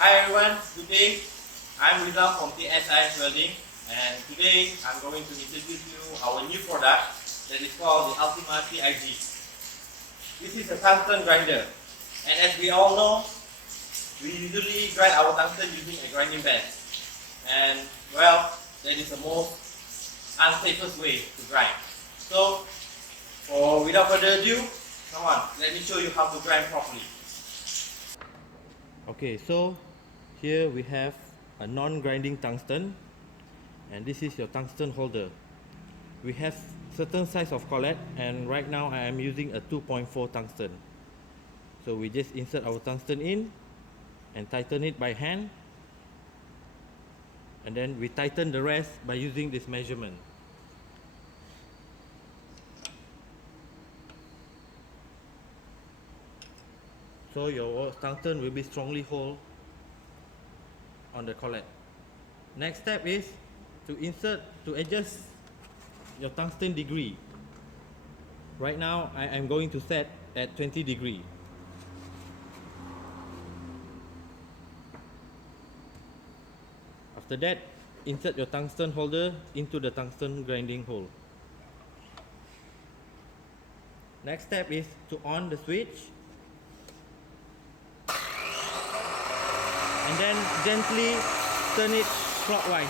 Hi everyone, good day. I'm Rizal from TSIS Welding, and today I'm going to introduce you our new product that is called the Ultima TIG. This is a tungsten grinder, and as we all know, we usually grind our tungsten using a grinding band. And well, that is the most unsafest way to grind. So, without further ado, come on, let me show you how to grind properly. Okay, so here we have a non-grinding tungsten, and this is your tungsten holder. We have certain size of collet, and right now I am using a 2.4 tungsten. So we just insert our tungsten in and tighten it by hand, and then we tighten the rest by using this measurement. So your tungsten will be strongly hold on the collet. Next step is to adjust your tungsten degree. Right now I am going to set at 20 degree. After that, insert your tungsten holder into the tungsten grinding hole. Next step is to on the switch and then gently turn it clockwise.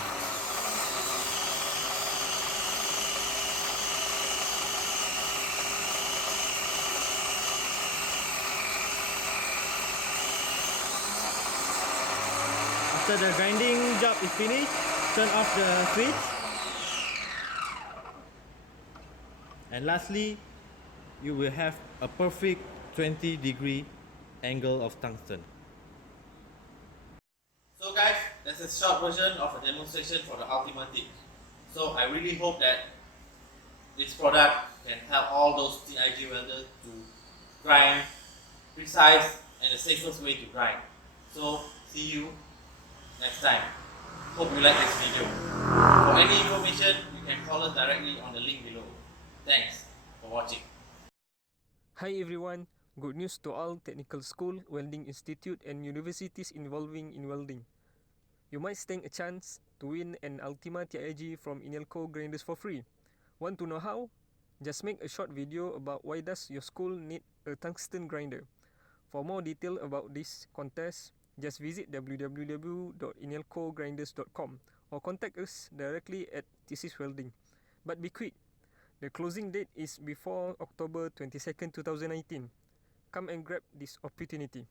After the grinding job is finished, turn off the switch. And lastly, you will have a perfect 20-degree angle of tungsten. So guys, that's a short version of a demonstration for the Ultima TIG. So I really hope that this product can help all those TIG welders to grind precise and the safest way to grind. So see you next time. Hope you like this video. For any information, you can call us directly on the link below. Thanks for watching. Hi everyone, good news to all technical school, welding institute and universities involving in welding. You might stand a chance to win an Ultima TIG from Inelco grinders for free. Want to know how? Just make a short video about why does your school need a tungsten grinder. For more detail about this contest, just visit www.inelcogrinders.com or contact us directly at TSIS Welding. But be quick, the closing date is before October 22nd, 2019. Come and grab this opportunity.